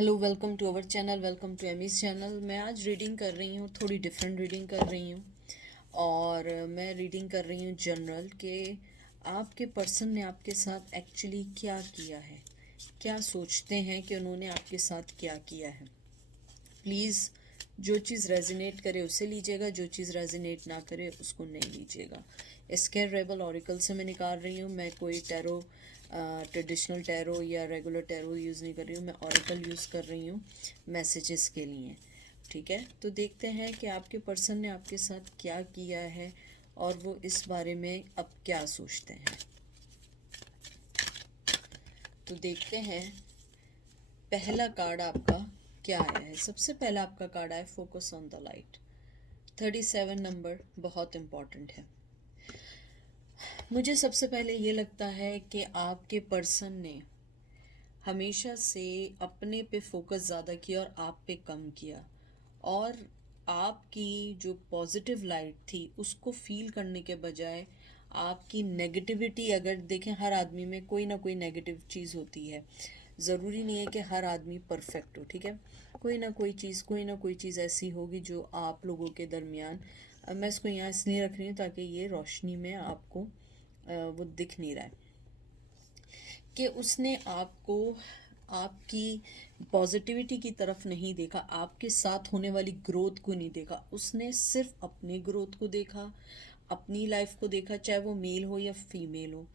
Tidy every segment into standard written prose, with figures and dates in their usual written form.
Hello, welcome to our channel, welcome to Amy's channel. मैं आज reading कर रही हूँ, थोड़ी डिफरेंट रीडिंग कर रही हूँ। और मैं रीडिंग कर रही हूँ जनरल के आपके पर्सन ने आपके साथ एक्चुअली क्या किया है, क्या सोचते हैं कि उन्होंने आपके साथ क्या किया है। प्लीज़ जो चीज़ रेजिनेट करे उसे लीजिएगा, जो चीज़ रेजिनेट ना करे उसको नहीं लीजिएगा। स्केर रेबल ऑरिकल से मैं निकाल रही हूँ। मैं कोई टैरो ट्रेडिशनल टैरो या रेगुलर टैरो यूज़ नहीं कर रही हूँ, मैं ऑरिकल यूज़ कर रही हूँ मैसेजेस के लिए। ठीक है, तो देखते हैं कि आपके पर्सन ने आपके साथ क्या किया है और वो इस बारे में अब क्या सोचते हैं। तो देखते हैं पहला कार्ड आपका क्या आया है। सबसे पहला आपका कार्ड आया focus on the light. 37 number बहुत इम्पॉर्टेंट है। मुझे सबसे पहले ये लगता है कि आपके पर्सन ने हमेशा से अपने पे फोकस ज़्यादा किया और आप पे कम किया, और आपकी जो पॉजिटिव लाइट थी उसको फील करने के बजाय आपकी नेगेटिविटी, अगर देखें हर आदमी में कोई ना कोई नेगेटिव चीज़ होती है। ज़रूरी नहीं है कि हर आदमी परफेक्ट हो, ठीक है। कोई ना कोई चीज़ ऐसी होगी जो आप लोगों के दरमियान, मैं इसको यहाँ इसलिए रख रही हूँ ताकि ये रोशनी में आपको वो दिख नहीं रहा है कि उसने आपको आपकी पॉजिटिविटी की तरफ नहीं देखा, आपके साथ होने वाली ग्रोथ को नहीं देखा। उसने सिर्फ अपनी ग्रोथ को देखा, अपनी लाइफ को देखा, चाहे वो मेल हो या फीमेल हो।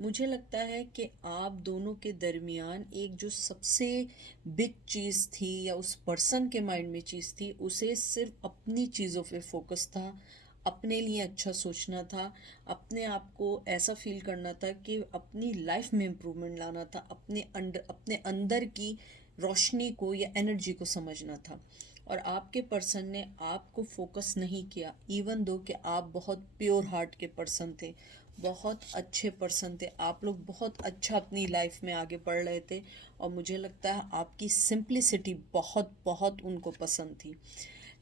मुझे लगता है कि आप दोनों के दरमियान एक जो सबसे बिग चीज़ थी या उस पर्सन के माइंड में चीज़ थी, उसे सिर्फ अपनी चीज़ों पे फोकस था, अपने लिए अच्छा सोचना था, अपने आप को ऐसा फील करना था कि अपनी लाइफ में इम्प्रूवमेंट लाना था, अपने अंदर की रोशनी को या एनर्जी को समझना था। और आपके पर्सन ने आपको फोकस नहीं किया, इवन दो कि आप बहुत प्योर हार्ट के पर्सन थे, बहुत अच्छे पर्सन थे, आप लोग बहुत अच्छा अपनी लाइफ में आगे बढ़ रहे थे। और मुझे लगता है आपकी सिंप्लिसिटी बहुत बहुत उनको पसंद थी।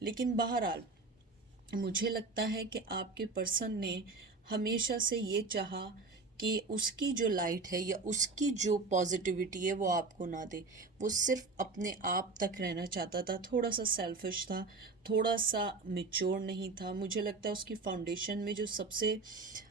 लेकिन बहरहाल मुझे लगता है कि आपके पर्सन ने हमेशा से ये चाहा कि उसकी जो लाइट है या उसकी जो पॉजिटिविटी है वो आपको ना दे। वो सिर्फ अपने आप तक रहना चाहता था, थोड़ा सा सेल्फिश था, थोड़ा सा मेच्योर नहीं था। मुझे लगता है उसकी फाउंडेशन में जो सबसे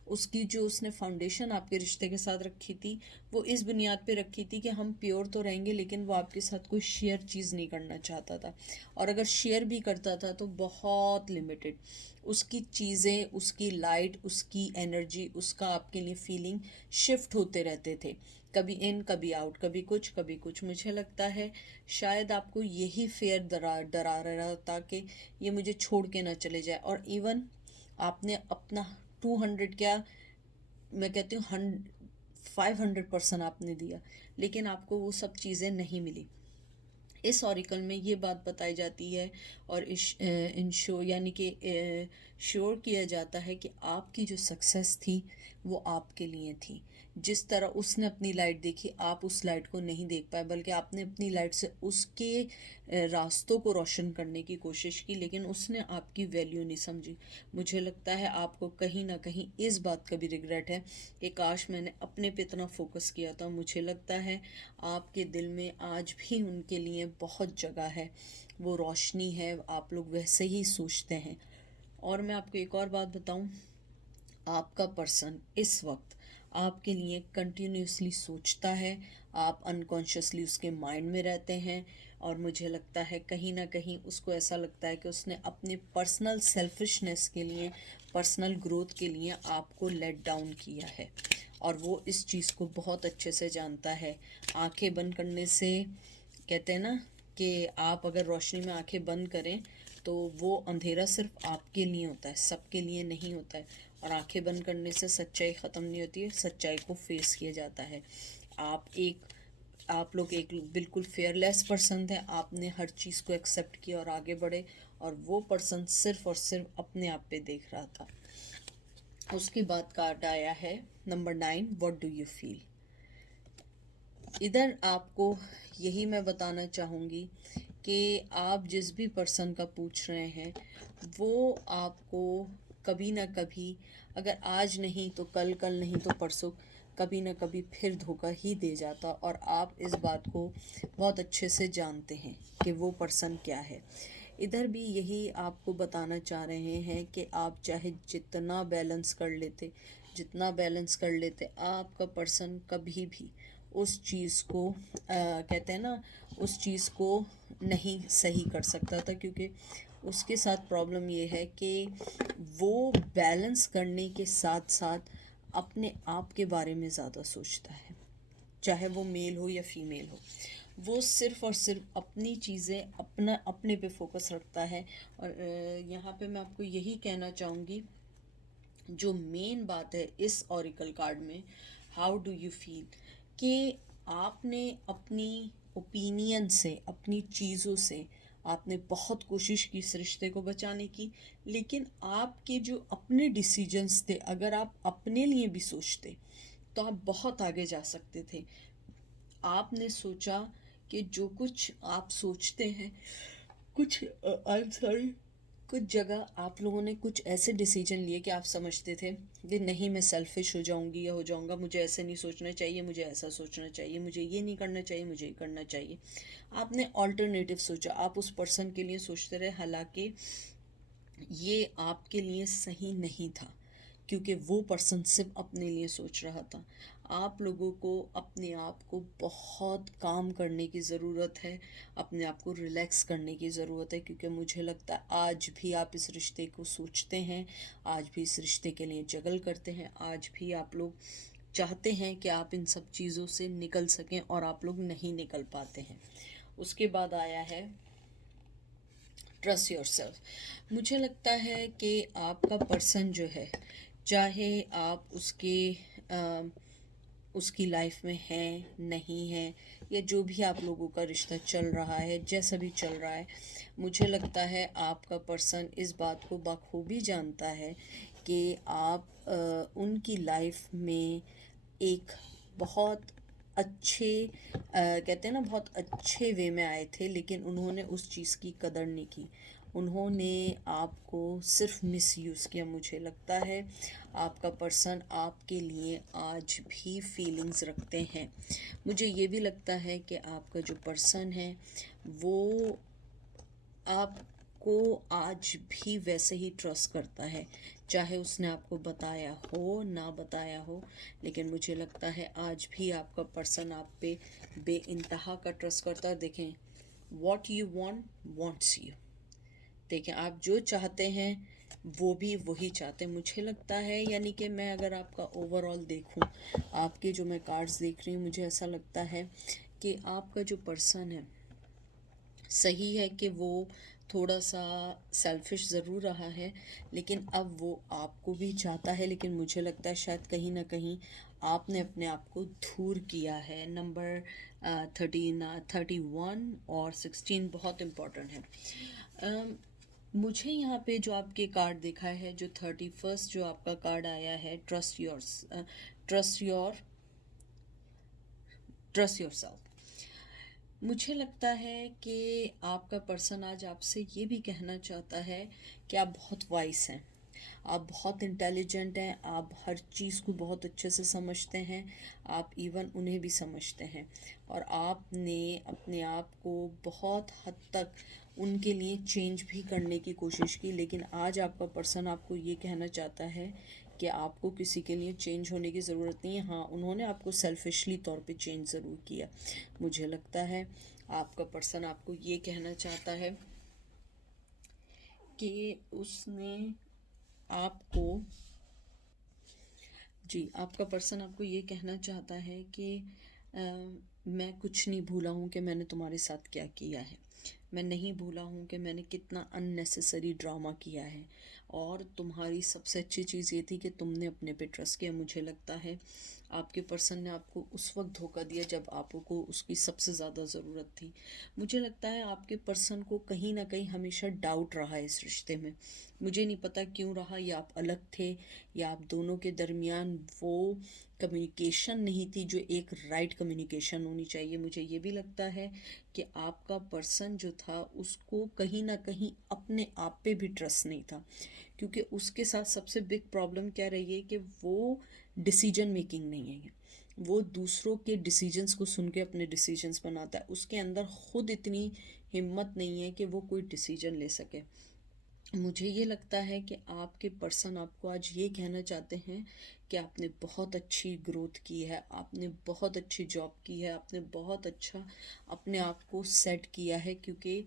उसकी जो उसने फाउंडेशन आपके रिश्ते के साथ रखी थी, वो इस बुनियाद पे रखी थी कि हम प्योर तो रहेंगे, लेकिन वो आपके साथ कोई शेयर चीज़ नहीं करना चाहता था। और अगर शेयर भी करता था तो बहुत लिमिटेड। उसकी चीज़ें, उसकी लाइट, उसकी एनर्जी, उसका आपके लिए फीलिंग शिफ्ट होते रहते थे, कभी इन कभी आउट, कभी कुछ कभी कुछ। मुझे लगता है शायद आपको यही फेयर डरा डरा रहा था कि ये मुझे छोड़ के ना चले जाए। और इवन आपने अपना 200 क्या, मैं कहती हूँ 500% आपने दिया, लेकिन आपको वो सब चीज़ें नहीं मिली। इस ऑरिकल में ये बात बताई जाती है और इस इंश्योर यानी कि श्योर किया जाता है कि आपकी जो सक्सेस थी वो आपके लिए थी। जिस तरह उसने अपनी लाइट देखी, आप उस लाइट को नहीं देख पाए, बल्कि आपने अपनी लाइट से उसके रास्तों को रोशन करने की कोशिश की, लेकिन उसने आपकी वैल्यू नहीं समझी। मुझे लगता है आपको कहीं ना कहीं इस बात का भी रिग्रेट है कि काश मैंने अपने पे इतना फोकस किया था। मुझे लगता है आपके दिल में आज भी उनके लिए बहुत जगह है, वो रोशनी है, आप लोग वैसे ही सोचते हैं। और मैं आपको एक और बात बताऊं, आपका पर्सन इस वक्त आपके लिए कंटिन्यूसली सोचता है, आप अनकॉन्शियसली उसके माइंड में रहते हैं। और मुझे लगता है कहीं ना कहीं उसको ऐसा लगता है कि उसने अपने पर्सनल सेल्फिशनेस के लिए, पर्सनल ग्रोथ के लिए आपको लेट डाउन किया है, और वो इस चीज़ को बहुत अच्छे से जानता है। आंखें बंद करने से, कहते हैं ना कि आप अगर रोशनी में आंखें बंद करें तो वो अंधेरा सिर्फ आपके लिए होता है, सबके लिए नहीं होता है। और आंखें बंद करने से सच्चाई ख़त्म नहीं होती है, सच्चाई को फेस किया जाता है। आप लोग एक बिल्कुल फेयरलेस पर्सन थे, आपने हर चीज़ को एक्सेप्ट किया और आगे बढ़े। और वो पर्सन सिर्फ और सिर्फ अपने आप पे देख रहा था। उसके बाद कार्ड आया है number 9, what do you feel. इधर आपको यही मैं बताना चाहूँगी कि आप जिस भी पर्सन का पूछ रहे हैं वो आपको कभी ना कभी, अगर आज नहीं तो कल, कल नहीं तो परसों, कभी ना कभी फिर धोखा ही दे जाता, और आप इस बात को बहुत अच्छे से जानते हैं कि वो पर्सन क्या है। इधर भी यही आपको बताना चाह रहे हैं कि आप चाहे जितना बैलेंस कर लेते, आपका पर्सन कभी भी उस चीज़ को कहते हैं ना, उस चीज़ को नहीं सही कर सकता था, क्योंकि उसके साथ प्रॉब्लम ये है कि वो बैलेंस करने के साथ साथ अपने आप के बारे में ज़्यादा सोचता है, चाहे वो मेल हो या फीमेल हो। वो सिर्फ़ और सिर्फ अपनी चीज़ें अपने पे फोकस रखता है। और यहाँ पे मैं आपको यही कहना चाहूँगी, जो मेन बात है इस ऑरिकल कार्ड में, हाउ डू यू फील, कि आपने अपनी ओपिनियन से, अपनी चीज़ों से आपने बहुत कोशिश की इस रिश्ते को बचाने की, लेकिन आपके जो अपने डिसीजंस थे, अगर आप अपने लिए भी सोचते तो आप बहुत आगे जा सकते थे। आपने सोचा कि जो कुछ आप सोचते हैं, कुछ आई एम सॉरी, कुछ जगह आप लोगों ने कुछ ऐसे डिसीजन लिए कि आप समझते थे कि नहीं, मैं सेल्फिश हो जाऊंगी या हो जाऊंगा, मुझे ऐसे नहीं सोचना चाहिए, मुझे ऐसा सोचना चाहिए, मुझे ये नहीं करना चाहिए, मुझे ये करना चाहिए। आपने ऑल्टरनेटिव सोचा, आप उस पर्सन के लिए सोचते रहे, हालांकि ये आपके लिए सही नहीं था, क्योंकि वो पर्सन सिर्फ अपने लिए सोच रहा था। आप लोगों को अपने आप को बहुत काम करने की ज़रूरत है, अपने आप को रिलैक्स करने की ज़रूरत है, क्योंकि मुझे लगता है आज भी आप इस रिश्ते को सोचते हैं, आज भी इस रिश्ते के लिए जगल करते हैं, आज भी आप लोग चाहते हैं कि आप इन सब चीज़ों से निकल सकें, और आप लोग नहीं निकल पाते हैं। उसके बाद आया है ट्रस्ट योरसेल्फ। मुझे लगता है कि आपका पर्सन जो है, चाहे आप उसकी लाइफ में हैं नहीं हैं, या जो भी आप लोगों का रिश्ता चल रहा है, जैसा भी चल रहा है, मुझे लगता है आपका पर्सन इस बात को बखूबी जानता है कि आप उनकी लाइफ में एक बहुत अच्छे कहते हैं ना, बहुत अच्छे वे में आए थे, लेकिन उन्होंने उस चीज़ की कदर नहीं की। उन्होंने आपको सिर्फ मिसयूज़ किया। मुझे लगता है आपका पर्सन आपके लिए आज भी फीलिंग्स रखते हैं। मुझे ये भी लगता है कि आपका जो पर्सन है वो आपको आज भी वैसे ही ट्रस्ट करता है, चाहे उसने आपको बताया हो ना बताया हो, लेकिन मुझे लगता है आज भी आपका पर्सन आप पे बेइंतहा का ट्रस्ट करता है। देखें, what you want wants you. देखें, आप जो चाहते हैं वो भी वही चाहते हैं, मुझे लगता है। यानी कि मैं अगर आपका ओवरऑल देखूं, आपके जो मैं कार्ड्स देख रही हूँ, मुझे ऐसा लगता है कि आपका जो पर्सन है, सही है कि वो थोड़ा सा सेल्फिश ज़रूर रहा है, लेकिन अब वो आपको भी चाहता है, लेकिन मुझे लगता है शायद कहीं ना कहीं आपने अपने आप को दूर किया है। नंबर 31 और 16 बहुत इम्पोर्टेंट है। मुझे यहाँ पे जो आपके कार्ड दिखा है, जो 31 जो आपका कार्ड आया है, trust your trust your self. मुझे लगता है कि आपका पर्सन आज आपसे ये भी कहना चाहता है कि आप बहुत वाइस हैं, आप बहुत इंटेलिजेंट हैं, आप हर चीज़ को बहुत अच्छे से समझते हैं, आप इवन उन्हें भी समझते हैं, और आपने अपने आप को बहुत हद तक उनके लिए चेंज भी करने की कोशिश की। लेकिन आज आपका पर्सन आपको ये कहना चाहता है कि आपको किसी के लिए चेंज होने की ज़रूरत नहीं है। हाँ, उन्होंने आपको सेल्फिशली तौर पे चेंज ज़रूर किया। मुझे लगता है आपका पर्सन आपको ये कहना चाहता है कि उसने आपको जी, आपका पर्सन आपको ये कहना चाहता है कि मैं कुछ नहीं भूला हूँ कि मैंने तुम्हारे साथ क्या किया है, मैं नहीं भूला हूँ कि मैंने कितना अननेसेसरी ड्रामा किया है, और तुम्हारी सबसे अच्छी चीज़ ये थी कि तुमने अपने पे ट्रस्ट किया। मुझे लगता है आपके पर्सन ने आपको उस वक्त धोखा दिया जब आपको उसकी सबसे ज़्यादा ज़रूरत थी। मुझे लगता है आपके पर्सन को कहीं ना कहीं हमेशा डाउट रहा है इस रिश्ते में। मुझे नहीं पता क्यों रहा, या आप अलग थे, या आप दोनों के दरमियान वो कम्युनिकेशन नहीं थी जो एक राइट कम्युनिकेशन होनी चाहिए। मुझे ये भी लगता है कि आपका पर्सन जो था उसको कहीं ना कहीं अपने आप पे भी ट्रस्ट नहीं था, क्योंकि उसके साथ सबसे बिग प्रॉब्लम क्या रही है कि वो डिसीजन मेकिंग नहीं है। वो दूसरों के डिसीजंस को सुन के अपने डिसीजंस बनाता है, उसके अंदर खुद इतनी हिम्मत नहीं है कि वो कोई डिसीजन ले सके। मुझे ये लगता है कि आपके पर्सन आपको आज ये कहना चाहते हैं कि आपने बहुत अच्छी ग्रोथ की है, आपने बहुत अच्छी जॉब की है, आपने बहुत अच्छा अपने आप को सेट किया है, क्योंकि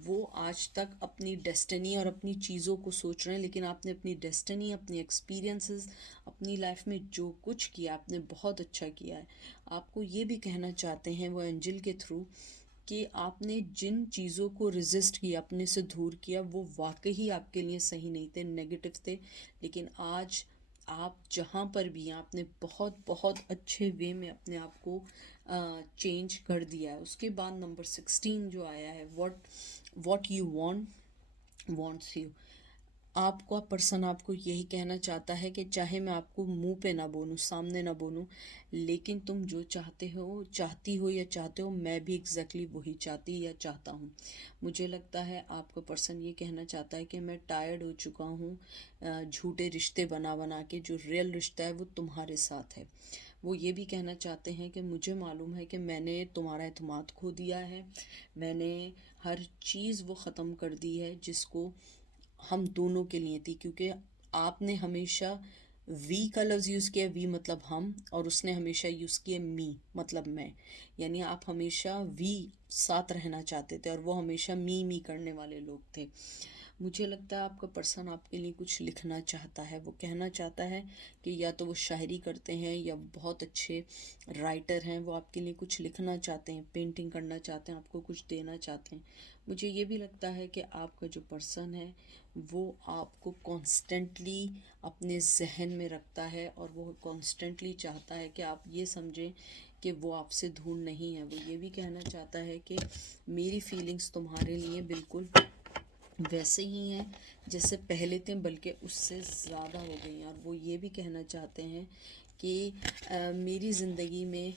वो आज तक अपनी डेस्टिनी और अपनी चीज़ों को सोच रहे हैं, लेकिन आपने अपनी डेस्टिनी, अपनी एक्सपीरियंसेस, अपनी लाइफ में जो कुछ किया आपने बहुत अच्छा किया है। आपको ये भी कहना चाहते हैं वो एंजल के थ्रू कि आपने जिन चीज़ों को रेजिस्ट किया, अपने से दूर किया, वो वाकई ही आपके लिए सही नहीं थे, नेगेटिव थे, लेकिन आज आप जहाँ पर भी हैं आपने बहुत बहुत अच्छे वे में अपने आप को चेंज कर दिया है। उसके बाद नंबर 16 जो आया है, वॉट यू वॉन्ट्स यू। आपका पर्सन आपको यही कहना चाहता है कि चाहे मैं आपको मुंह पे ना बोलूँ, सामने ना बोलूँ, लेकिन तुम जो चाहती हो या चाहते हो, मैं भी एग्जैक्टली वही चाहती या चाहता हूँ। मुझे लगता है आपका पर्सन ये कहना चाहता है कि मैं टायर्ड हो चुका हूँ झूठे रिश्ते बना बना के, जो रियल रिश्ता है वो तुम्हारे साथ है। वो ये भी कहना चाहते हैं कि मुझे मालूम है कि मैंने तुम्हारा एतमाद खो दिया है, मैंने हर चीज़ वो ख़त्म कर दी है जिसको हम दोनों के लिए थी, क्योंकि आपने हमेशा वी का लफ्ज़ यूज़ किया, वी मतलब हम, और उसने हमेशा यूज़ किया मी मतलब मैं। यानी आप हमेशा वी साथ रहना चाहते थे और वो हमेशा मी करने वाले लोग थे। मुझे लगता है आपका पर्सन आपके लिए कुछ लिखना चाहता है, वो कहना चाहता है कि या तो वो शायरी करते हैं या बहुत अच्छे राइटर हैं, वो आपके लिए कुछ लिखना चाहते हैं, पेंटिंग करना चाहते हैं, आपको कुछ देना चाहते हैं। मुझे ये भी लगता है कि आपका जो पर्सन है वो आपको कॉन्स्टेंटली अपने जहन में रखता है और वो कॉन्स्टेंटली चाहता है कि आप ये समझें कि वो आपसे दूर नहीं है। वो ये भी कहना चाहता है कि मेरी फीलिंग्स तुम्हारे लिए बिल्कुल वैसे ही हैं जैसे पहले थे, बल्कि उससे ज़्यादा हो गई हैं। और वो ये भी कहना चाहते हैं कि मेरी ज़िंदगी में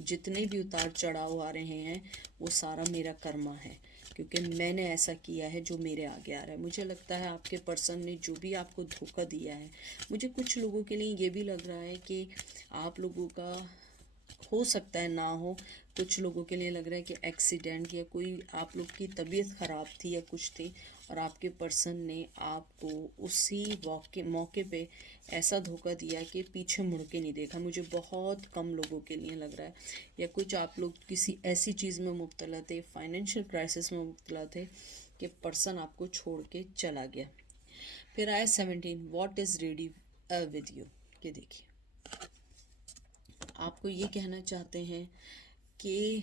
जितने भी उतार चढ़ाव आ रहे हैं वो सारा मेरा कर्मा है, क्योंकि मैंने ऐसा किया है जो मेरे आगे आ रहा है। मुझे लगता है आपके पर्सन ने जो भी आपको धोखा दिया है, मुझे कुछ लोगों के लिए ये भी लग रहा है कि आप लोगों का हो सकता है ना हो, कुछ लोगों के लिए लग रहा है कि एक्सीडेंट या कोई आप लोग की तबीयत ख़राब थी या कुछ थी, और आपके पर्सन ने आपको उसी मौके पे ऐसा धोखा दिया कि पीछे मुड़ के नहीं देखा। मुझे बहुत कम लोगों के लिए लग रहा है, या कुछ आप लोग किसी ऐसी चीज़ में मुब्तला थे, फाइनेंशियल क्राइसिस में मुब्तला थे कि पर्सन आपको छोड़ के चला गया। फिर आया 17, what is ready with you. ये देखिए आपको ये कहना चाहते हैं कि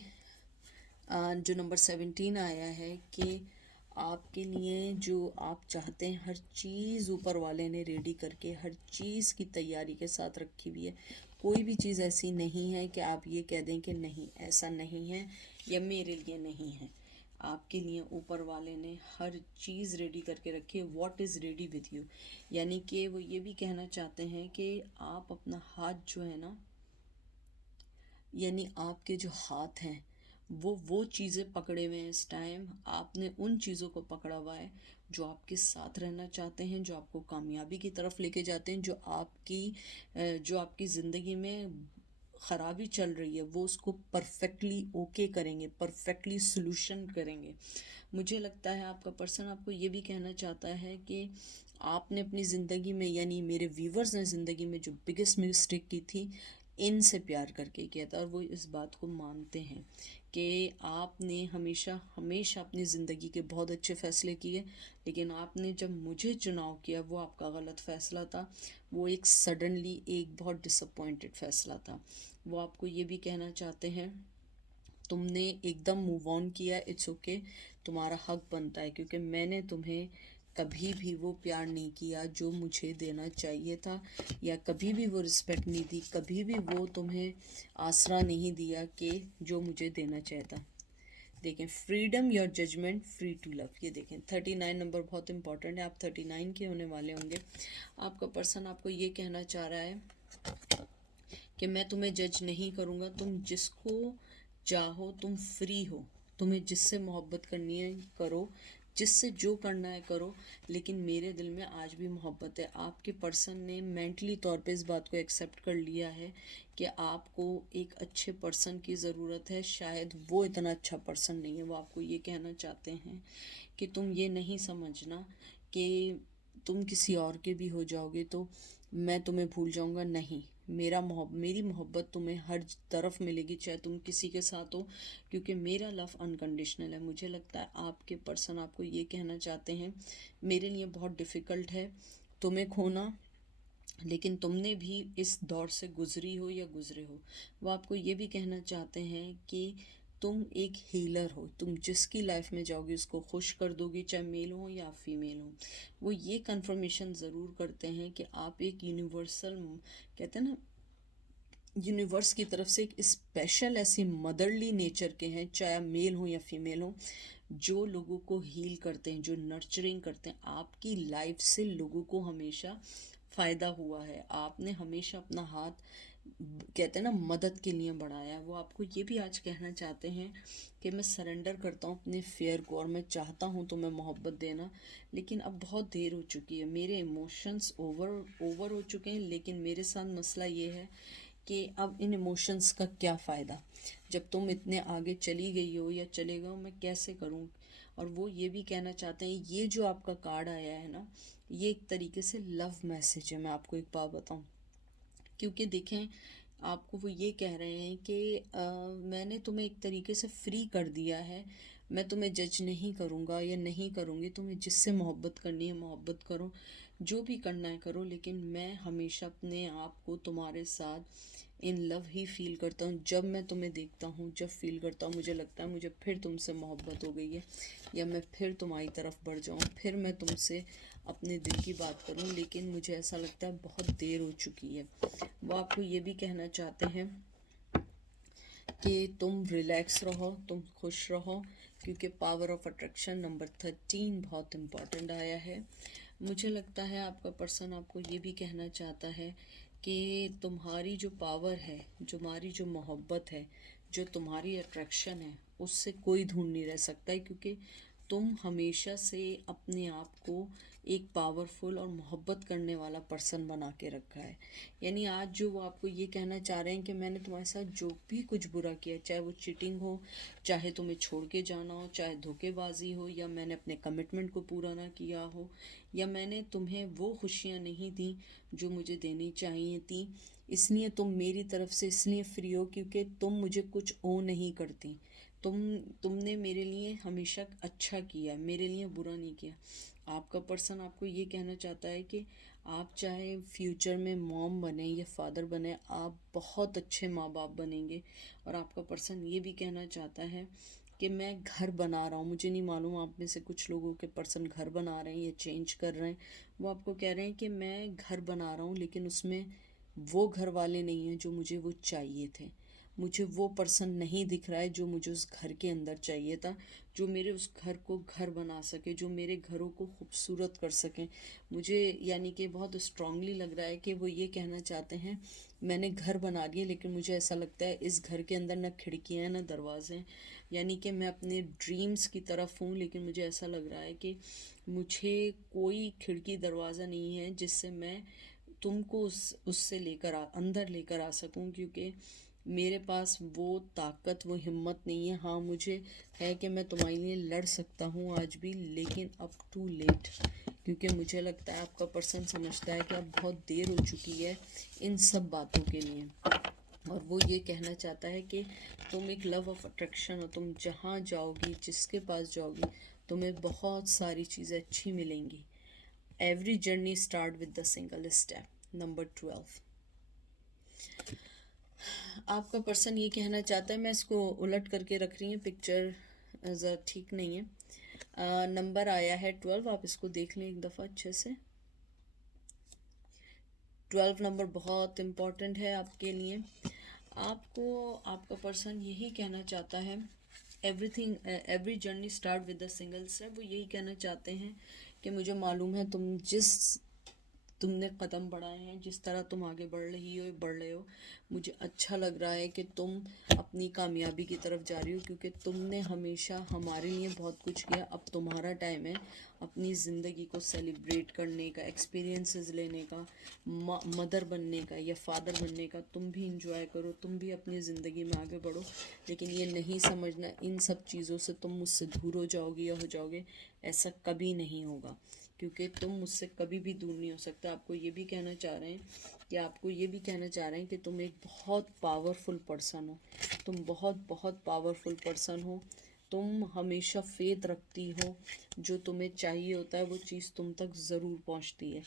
जो नंबर 17 आया है कि आपके लिए जो आप चाहते हैं हर चीज़ ऊपर वाले ने रेडी करके, हर चीज़ की तैयारी के साथ रखी हुई है। कोई भी चीज़ ऐसी नहीं है कि आप ये कह दें कि नहीं ऐसा नहीं है या मेरे लिए नहीं है। आपके लिए ऊपर वाले ने हर चीज़ रेडी करके रखी है। What is ready with you, यानी कि वो ये भी कहना चाहते हैं कि आप अपना हाथ जो है ना, यानी आपके जो हाथ हैं वो चीज़ें पकड़े हुए हैं इस टाइम। आपने उन चीज़ों को पकड़ा हुआ है जो आपके साथ रहना चाहते हैं, जो आपको कामयाबी की तरफ लेके जाते हैं, जो आपकी ज़िंदगी में ख़राबी चल रही है वो उसको परफेक्टली ओके करेंगे, परफेक्टली सोल्यूशन करेंगे। मुझे लगता है आपका पर्सन आपको ये भी कहना चाहता है कि आपने अपनी ज़िंदगी में, यानी मेरे व्यूवर्स ने ज़िंदगी में जो बिगेस्ट मिस्टेक की थी, इनसे प्यार करके किया था, और वो इस बात को मानते हैं कि आपने हमेशा हमेशा अपनी ज़िंदगी के बहुत अच्छे फ़ैसले किए, लेकिन आपने जब मुझे चुनाव किया वो आपका गलत फ़ैसला था। वो एक सडनली एक बहुत डिसअपॉइंटेड फ़ैसला था। वो आपको ये भी कहना चाहते हैं तुमने एकदम मूव ऑन किया, इट्स ओके, तुम्हारा हक बनता है, क्योंकि मैंने तुम्हें कभी भी वो प्यार नहीं किया जो मुझे देना चाहिए था, या कभी भी वो रिस्पेक्ट नहीं दी, कभी भी वो तुम्हें आसरा नहीं दिया कि जो मुझे देना चाहिए था। देखें, freedom your judgment, free to love. ये देखें 39 नंबर बहुत इंपॉर्टेंट है, आप 39 के होने वाले होंगे। आपका पर्सन आपको ये कहना चाह रहा है कि मैं तुम्हें जज नहीं करूँगा, तुम जिसको चाहो तुम फ्री हो, तुम्हें जिससे मोहब्बत करनी है करो, जिससे जो करना है करो, लेकिन मेरे दिल में आज भी मोहब्बत है। आपके पर्सन ने मेंटली तौर पे इस बात को एक्सेप्ट कर लिया है कि आपको एक अच्छे पर्सन की ज़रूरत है। शायद वो इतना अच्छा पर्सन नहीं है, वो आपको ये कहना चाहते हैं कि तुम ये नहीं समझना कि तुम किसी और के भी हो जाओगे तो मैं तुम्हें भूल जाऊंगा। नहीं, मेरी मोहब्बत तुम्हें हर तरफ मिलेगी, चाहे तुम किसी के साथ हो, क्योंकि मेरा लव अनकंडीशनल है। मुझे लगता है आपके पर्सन आपको ये कहना चाहते हैं, मेरे लिए बहुत डिफ़िकल्ट है तुम्हें खोना, लेकिन तुमने भी इस दौर से गुजरी हो या गुजरे हो। वो आपको ये भी कहना चाहते हैं कि तुम एक हीलर हो, तुम जिसकी लाइफ में जाओगी उसको खुश कर दोगी, चाहे मेल हो या फीमेल हो। वो ये कंफर्मेशन ज़रूर करते हैं कि आप एक यूनिवर्सल, कहते हैं ना, यूनिवर्स की तरफ से एक स्पेशल ऐसी मदरली नेचर के हैं, चाहे मेल हो या फीमेल हो, जो लोगों को हील करते हैं, जो नर्चरिंग करते हैं। आपकी लाइफ से लोगों को हमेशा फ़ायदा हुआ है, आपने हमेशा अपना हाथ, कहते हैं ना, मदद के लिए बढ़ाया है। वो आपको ये भी आज कहना चाहते हैं कि मैं सरेंडर करता हूँ अपने फेयर को, और मैं चाहता हूँ तुम्हें मोहब्बत देना, लेकिन अब बहुत देर हो चुकी है, मेरे इमोशंस ओवर हो चुके हैं। लेकिन मेरे साथ मसला ये है कि अब इन इमोशंस का क्या फ़ायदा, जब तुम इतने आगे चली गई हो या चले गए हो, मैं कैसे करूँ। और वो ये भी कहना चाहते हैं, ये जो आपका कार्ड आया है ना, ये एक तरीके से लव मैसेज है। मैं आपको एक बात बताऊँ, क्योंकि देखें, आपको वो ये कह रहे हैं कि मैंने तुम्हें एक तरीके से फ्री कर दिया है, मैं तुम्हें जज नहीं करूँगा या नहीं करूँगी, तुम्हें जिससे मोहब्बत करनी है मोहब्बत करो, जो भी करना है करो, लेकिन मैं हमेशा अपने आप को तुम्हारे साथ इन लव ही फील करता हूँ। जब मैं तुम्हें देखता हूँ, जब फील करता हूँ, मुझे लगता है मुझे फिर तुमसे मोहब्बत हो गई है, या मैं फिर तुम्हारी तरफ बढ़ जाऊँ, फिर मैं तुमसे अपने दिल की बात करूं, लेकिन मुझे ऐसा लगता है बहुत देर हो चुकी है। वो आपको ये भी कहना चाहते हैं कि तुम रिलैक्स रहो, तुम खुश रहो, क्योंकि पावर ऑफ अट्रैक्शन नंबर 13 बहुत इम्पॉर्टेंट आया है। मुझे लगता है आपका पर्सन आपको ये भी कहना चाहता है कि तुम्हारी जो पावर है, जो हमारी जो मोहब्बत है, जो तुम्हारी अट्रैक्शन है, उससे कोई दूर नहीं रह सकता है, क्योंकि तुम हमेशा से अपने आप को एक पावरफुल और मोहब्बत करने वाला पर्सन बना के रखा है। यानी आज जो वो आपको ये कहना चाह रहे हैं कि मैंने तुम्हारे साथ जो भी कुछ बुरा किया, चाहे वो चीटिंग हो, चाहे तुम्हें छोड़ के जाना हो, चाहे धोखेबाजी हो, या मैंने अपने कमिटमेंट को पूरा ना किया हो, या मैंने तुम्हें वो खुशियाँ नहीं दी जो मुझे देनी चाहिए थी, इसलिए तुम मेरी तरफ से इसलिए फ्री हो क्योंकि तुम मुझे कुछ ओ नहीं करती। तुमने मेरे लिए हमेशा अच्छा किया, मेरे लिए बुरा नहीं किया। आपका पर्सन आपको ये कहना चाहता है कि आप चाहे फ्यूचर में मॉम बने या फादर बने, आप बहुत अच्छे माँ बाप बनेंगे। और आपका पर्सन ये भी कहना चाहता है कि मैं घर बना रहा हूँ। मुझे नहीं मालूम आप में से कुछ लोगों के पर्सन घर बना रहे हैं या चेंज कर रहे हैं। वो आपको कह रहे हैं कि मैं घर बना रहा हूँ, लेकिन उसमें वो घर वाले नहीं हैं जो मुझे वो चाहिए थे। मुझे वो पर्सन नहीं दिख रहा है जो मुझे उस घर के अंदर चाहिए था, जो मेरे उस घर को घर बना सके, जो मेरे घरों को खूबसूरत कर सकें। मुझे यानी कि बहुत स्ट्रांगली लग रहा है कि वो ये कहना चाहते हैं, मैंने घर बना लिए, लेकिन मुझे ऐसा लगता है इस घर के अंदर ना खिड़कियाँ हैं ना दरवाजे हैं। यानी कि मैं अपने ड्रीम्स की तरफ हूँ, लेकिन मुझे ऐसा लग रहा है कि मुझे कोई खिड़की दरवाज़ा नहीं है जिससे मैं तुमको उससे लेकर अंदर लेकर आ सकूं, क्योंकि मेरे पास वो ताकत, वो हिम्मत नहीं है। हाँ, मुझे है कि मैं तुम्हारे लिए लड़ सकता हूँ आज भी, लेकिन अब टू लेट, क्योंकि मुझे लगता है आपका पर्सन समझता है कि अब बहुत देर हो चुकी है इन सब बातों के लिए। और वो ये कहना चाहता है कि तुम एक लव ऑफ अट्रैक्शन हो, तुम जहाँ जाओगी, जिसके पास जाओगी, तुम्हें बहुत सारी चीज़ें अच्छी मिलेंगी। Every journey start with the single step number 12। आपका पर्सन ये कहना चाहता है, मैं इसको उलट करके रख रही हूँ, पिक्चर ज़रा ठीक नहीं है। नंबर आया है 12, आप इसको देख लें एक दफ़ा अच्छे से। 12 नंबर बहुत इम्पॉर्टेंट है आपके लिए। आपको आपका पर्सन यही कहना चाहता है, every journey start with the single step. वो यही कहना चाहते हैं कि मुझे मालूम है तुमने कदम बढ़ाए हैं, जिस तरह तुम आगे बढ़ रहे हो, मुझे अच्छा लग रहा है कि तुम अपनी कामयाबी की तरफ जा रही हो, क्योंकि तुमने हमेशा हमारे लिए बहुत कुछ किया। अब तुम्हारा टाइम है अपनी ज़िंदगी को सेलिब्रेट करने का, एक्सपीरियंसेस लेने का, मदर बनने का या फादर बनने का। तुम भी इंजॉय करो, तुम भी अपनी ज़िंदगी में आगे बढ़ो, लेकिन ये नहीं समझना इन सब चीज़ों से तुम मुझसे दूर हो जाओगी या हो जाओगे, ऐसा कभी नहीं होगा, क्योंकि तुम मुझसे कभी भी दूर नहीं हो सकते। आपको ये भी कहना चाह रहे हैं कि तुम एक बहुत पावरफुल पर्सन हो, तुम बहुत बहुत पावरफुल पर्सन हो। तुम हमेशा फेथ रखती हो, जो तुम्हें चाहिए होता है वो चीज़ तुम तक ज़रूर पहुंचती है।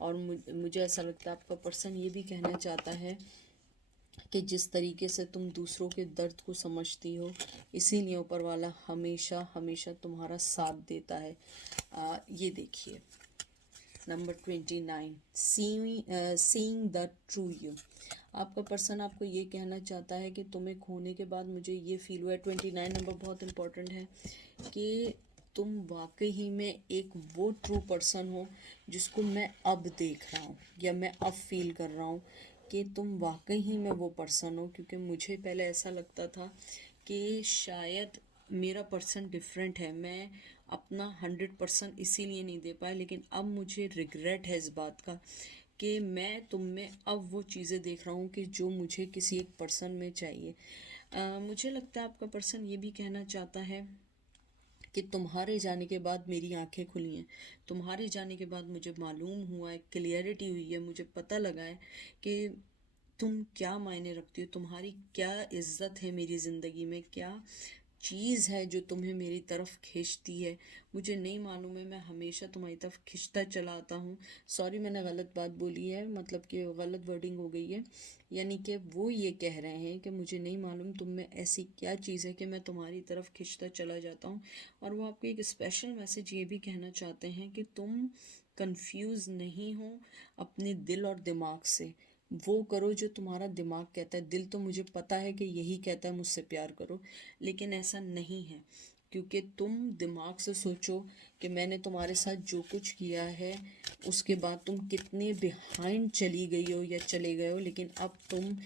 और मुझे ऐसा लगता है आपका पर्सन ये भी कहना चाहता है कि जिस तरीके से तुम दूसरों के दर्द को समझती हो, इसीलिए ऊपर वाला हमेशा हमेशा तुम्हारा साथ देता है। ये देखिए number 29, seeing the true you. आपका पर्सन आपको ये कहना चाहता है कि तुम्हें खोने के बाद मुझे ये फील हुआ है, 29 नंबर बहुत इम्पोर्टेंट है, कि तुम वाकई ही में एक वो ट्रू पर्सन हो जिसको मैं अब देख रहा हूँ या मैं अब फील कर रहा हूँ कि तुम वाकई ही में वो पर्सन हो। क्योंकि मुझे पहले ऐसा लगता था कि शायद मेरा पर्सन डिफरेंट है, मैं अपना 100% इसीलिए नहीं दे पाया, लेकिन अब मुझे रिग्रेट है इस बात का कि मैं तुम में अब वो चीज़ें देख रहा हूँ कि जो मुझे किसी एक पर्सन में चाहिए। मुझे लगता है आपका पर्सन ये भी कहना चाहता है कि तुम्हारे जाने के बाद मेरी आंखें खुली हैं, तुम्हारे जाने के बाद मुझे मालूम हुआ है, क्लियरिटी हुई है, मुझे पता लगा है कि तुम क्या मायने रखती हो, तुम्हारी क्या इज्जत है मेरी ज़िंदगी में, क्या चीज़ है जो तुम्हें मेरी तरफ खींचती है। मुझे नहीं मालूम है, मैं हमेशा तुम्हारी तरफ खींचता चला आता हूँ। सॉरी मैंने गलत बात बोली है, मतलब कि गलत वर्डिंग हो गई है। यानी कि वो ये कह रहे हैं कि मुझे नहीं मालूम तुम में ऐसी क्या चीज़ है कि मैं तुम्हारी तरफ खींचता चला जाता हूँ। और वो आपको एक स्पेशल मैसेज ये भी कहना चाहते हैं कि तुम कंफ्यूज नहीं हो अपने दिल और दिमाग से। वो करो जो तुम्हारा दिमाग कहता है। दिल तो मुझे पता है कि यही कहता है मुझसे प्यार करो, लेकिन ऐसा नहीं है, क्योंकि तुम दिमाग से सोचो कि मैंने तुम्हारे साथ जो कुछ किया है उसके बाद तुम कितने बिहाइंड चली गई हो या चले गए हो, लेकिन अब तुम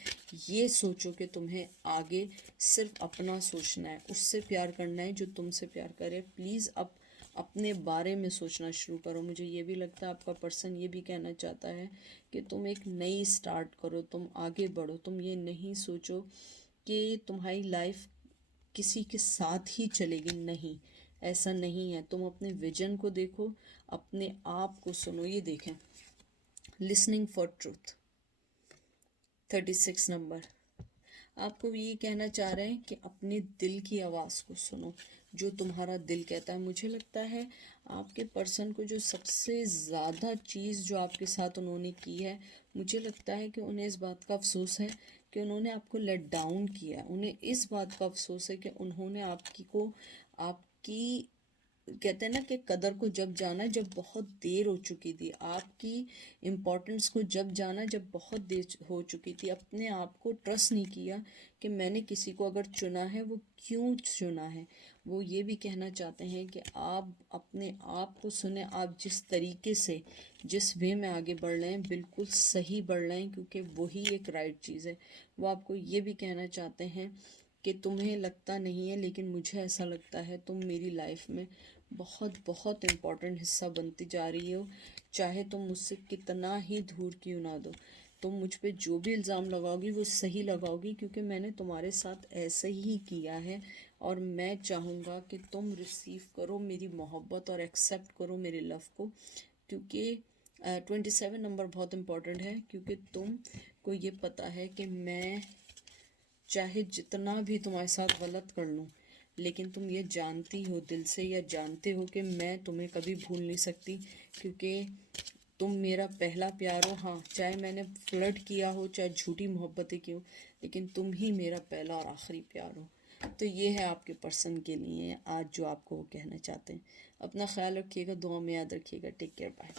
ये सोचो कि तुम्हें आगे सिर्फ अपना सोचना है, उससे प्यार करना है जो तुमसे प्यार करे। प्लीज़ अब अपने बारे में सोचना शुरू करो। मुझे ये भी लगता है आपका पर्सन ये भी कहना चाहता है कि तुम एक नई स्टार्ट करो, तुम आगे बढ़ो। तुम ये नहीं सोचो कि तुम्हारी लाइफ किसी के साथ ही चलेगी, नहीं, ऐसा नहीं है। तुम अपने विजन को देखो, अपने आप को सुनो। ये देखें, लिसनिंग फॉर ट्रूथ, 36 नंबर। आपको भी ये कहना चाह रहे हैं कि अपने दिल की आवाज़ को सुनो, जो तुम्हारा दिल कहता है। मुझे लगता है आपके पर्सन को जो सबसे ज़्यादा चीज़ जो आपके साथ उन्होंने की है, मुझे लगता है कि उन्हें इस बात का अफसोस है कि उन्होंने आपको लेट डाउन किया। उन्हें इस बात का अफसोस है कि उन्होंने आपकी कहते हैं ना कि कदर को जब जाना जब बहुत देर हो चुकी थी, आपकी इम्पोर्टेंस को जब जाना जब बहुत देर हो चुकी थी। अपने आप को ट्रस्ट नहीं किया कि मैंने किसी को अगर चुना है वो क्यों चुना है। वो ये भी कहना चाहते हैं कि आप अपने आप को सुने, आप जिस तरीके से जिस वे में आगे बढ़ रहे हैं बिल्कुल सही बढ़ रहे हैं, क्योंकि वही एक राइट चीज़ है। वो आपको ये भी कहना चाहते हैं कि तुम्हें लगता नहीं है, लेकिन मुझे ऐसा लगता है तुम मेरी लाइफ में बहुत बहुत इम्पोर्टेंट हिस्सा बनती जा रही हो। चाहे तुम मुझसे कितना ही दूर क्यों ना दो, तुम मुझ पे जो भी इल्ज़ाम लगाओगी वो सही लगाओगी, क्योंकि मैंने तुम्हारे साथ ऐसे ही किया है। और मैं चाहूँगा कि तुम रिसीव करो मेरी मोहब्बत और एक्सेप्ट करो मेरे लव को, क्योंकि 27 नंबर बहुत इम्पोर्टेंट है। क्योंकि तुम को ये पता है कि मैं चाहे जितना भी तुम्हारे साथ गलत कर लूँ, लेकिन तुम ये जानती हो दिल से, या जानते हो कि मैं तुम्हें कभी भूल नहीं सकती, क्योंकि तुम मेरा पहला प्यार हो। हाँ, चाहे मैंने फ्लर्ट किया हो, चाहे झूठी मोहब्बतें की हो, लेकिन तुम ही मेरा पहला और आखिरी प्यार हो। तो ये है आपके पर्सन के लिए आज जो आपको वो कहना चाहते हैं। अपना ख्याल रखिएगा, दुआ में याद रखिएगा। Take care, bye.